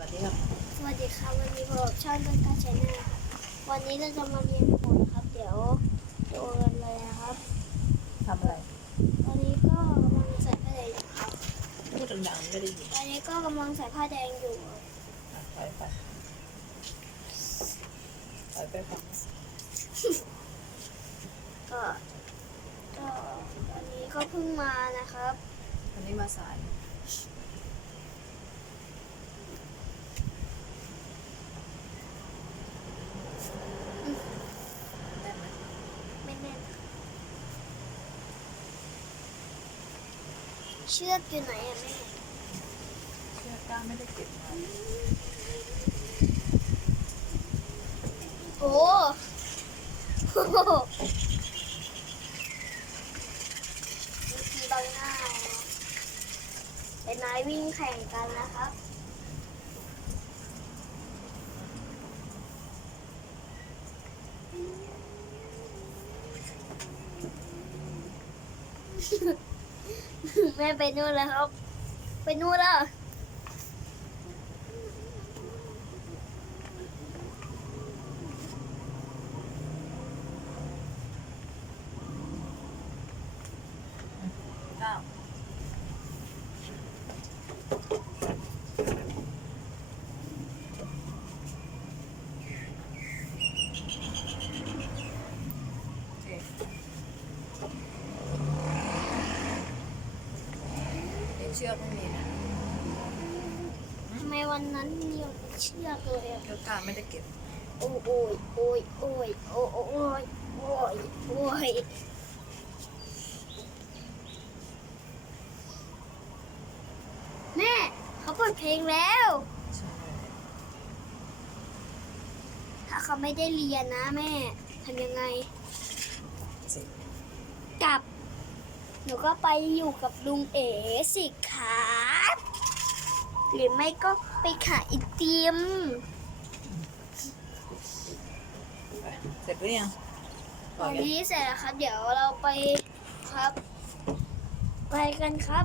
วัสดีครับ สวัสดีครับวันนี้พบกับช่องต้นกาชแนลวันนี้เราจะมาเรียนผลครับ เดี๋ยวดูกันเลยนะครับทำอะไร ตอนนี้ก็กำลังใส่ผ้าแดงอยู่ครับพูดดังๆไม่ได้ยินตอนนี้ก็กำลังใส่ผ้าแดงอยู่อะไปไปไปไปฟังก็ก็ตอนนี้ก็เพิ่งมานะครับอันนี้มาสาย ได้ไหม ไม่แน่น เชือกอยู่ไหนอะแม่เชือกก้านไม่ได้เก็บมาโอ้โหวิธีบางหน้าเป็นนายวิ่งแข่งกันนะครับ แม่ไปนู่นแล้วครับ ไปนู่นแล้วก้าวโอเคนี่เชือกไม่มีนะทำไมวันนั้นมีเชือกเลยอะเชือกก้านไม่ได้เก็บโอ้ยโอ้ยโอ้ยโอ้ยโอ้ยโอ้ยโอ้ยโอ้ยแม่เขาเปิดเพลงแล้ว ใช่ถ้าเขาไม่ได้เรียนนะแม่ทำยังไง สิ กลับ หนูก็ไปอยู่กับลุงเอ๋สิครับหรือไม่ก็ไปขายไอติมไปเสร็จหรือยังตอนนี้เสร็จแล้วครับ เดี๋ยวเราไปครับ ไปกันครับ